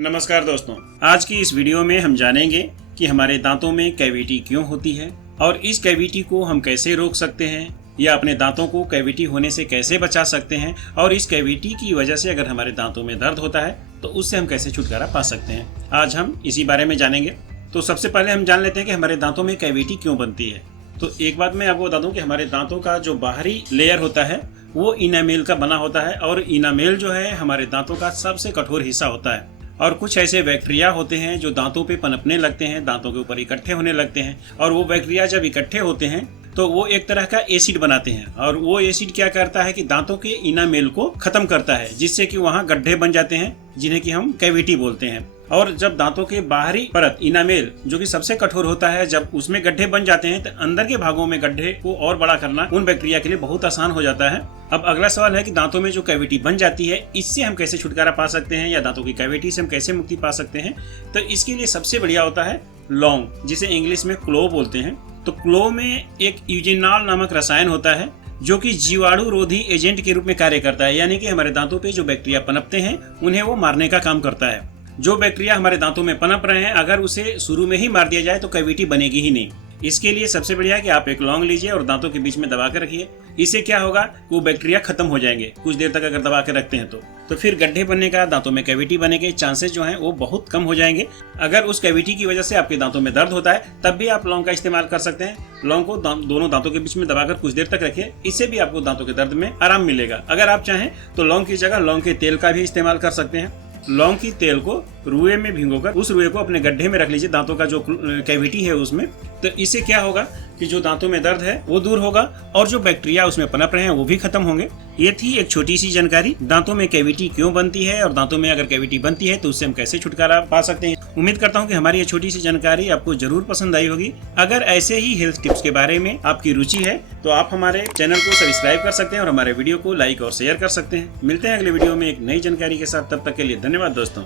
नमस्कार दोस्तों, आज की इस वीडियो में हम जानेंगे कि हमारे दांतों में कैविटी क्यों होती है और इस कैविटी को हम कैसे रोक सकते हैं या अपने दांतों को कैविटी होने से कैसे बचा सकते हैं और इस कैविटी की वजह से अगर हमारे दांतों में दर्द होता है तो उससे हम कैसे छुटकारा पा सकते हैं। आज हम इसी बारे में जानेंगे। तो सबसे पहले हम जान लेते हैं कि हमारे दांतों में कैविटी क्यों बनती है। तो एक बात मैं आपको बता दूं कि हमारे दांतों का जो बाहरी लेयर होता है वो इनामेल का बना होता है और इनामेल जो है हमारे दांतों का सबसे कठोर हिस्सा होता है। और कुछ ऐसे बैक्टीरिया होते हैं जो दांतों पे पनपने लगते हैं, दांतों के ऊपर इकट्ठे होने लगते हैं और वो बैक्टीरिया जब इकट्ठे होते हैं तो वो एक तरह का एसिड बनाते हैं और वो एसिड क्या करता है कि दांतों के इनामेल को खत्म करता है, जिससे कि वहाँ गड्ढे बन जाते हैं जिन्हें कि हम कैविटी बोलते हैं। और जब दांतों के बाहरी परत इनामेल जो कि सबसे कठोर होता है, जब उसमें गड्ढे बन जाते हैं तो अंदर के भागों में गड्ढे को और बड़ा करना उन बैक्टीरिया के लिए बहुत आसान हो जाता है। अब अगला सवाल है कि दांतों में जो कैविटी बन जाती है इससे हम कैसे छुटकारा पा सकते हैं या दांतों की कैविटी से हम कैसे मुक्ति पा सकते हैं। तो इसके लिए सबसे बढ़िया होता है लौंग, जिसे इंग्लिश में क्लो बोलते हैं। तो क्लो में एक यूजिनॉल नामक रसायन होता है जो कि जीवाणु रोधी एजेंट के रूप में कार्य करता है, यानी कि हमारे दांतों पे जो बैक्टीरिया पनपते हैं उन्हें वो मारने का काम करता है। जो बैक्टीरिया हमारे दांतों में पनप रहे हैं अगर उसे शुरू में ही मार दिया जाए तो कैविटी बनेगी ही नहीं। इसके लिए सबसे बढ़िया है कि आप एक लौंग लीजिए और दांतों के बीच में दबा कर रखिए। इससे क्या होगा, वो बैक्टीरिया खत्म हो जाएंगे कुछ देर तक अगर दबा कर रखते हैं तो फिर गड्ढे बनने का, दांतों में कैविटी बनने के चांसेस जो हैं वो बहुत कम हो जाएंगे। अगर उस कैविटी की वजह से आपके दांतों में दर्द होता है तब भी आप लौंग का इस्तेमाल कर सकते हैं। लौंग को दोनों दांतों के बीच में दबाकर कुछ देर तक रखिए, इससे भी आपको दांतों के दर्द में आराम मिलेगा। अगर आप चाहें तो लौंग की जगह लौंग के तेल का भी इस्तेमाल कर सकते हैं। लौंग की तेल को रुए में भिगोकर उस रुए को अपने गड्ढे में रख लीजिए, दांतों का जो कैविटी है उसमें। तो इससे क्या होगा कि जो दांतों में दर्द है वो दूर होगा और जो बैक्टीरिया उसमें पनप रहे हैं वो भी खत्म होंगे। ये थी एक छोटी सी जानकारी दांतों में कैविटी क्यों बनती है और दांतों में अगर कैविटी बनती है तो उससे हम कैसे छुटकारा पा सकते हैं। उम्मीद करता हूँ कि हमारी ये छोटी सी जानकारी आपको जरूर पसंद आई होगी। अगर ऐसे ही हेल्थ टिप्स के बारे में आपकी रुचि है तो आप हमारे चैनल को सब्सक्राइब कर सकते हैं और हमारे वीडियो को लाइक और शेयर कर सकते हैं। मिलते हैं अगले वीडियो में एक नई जानकारी के साथ, तब तक के लिए धन्यवाद दोस्तों।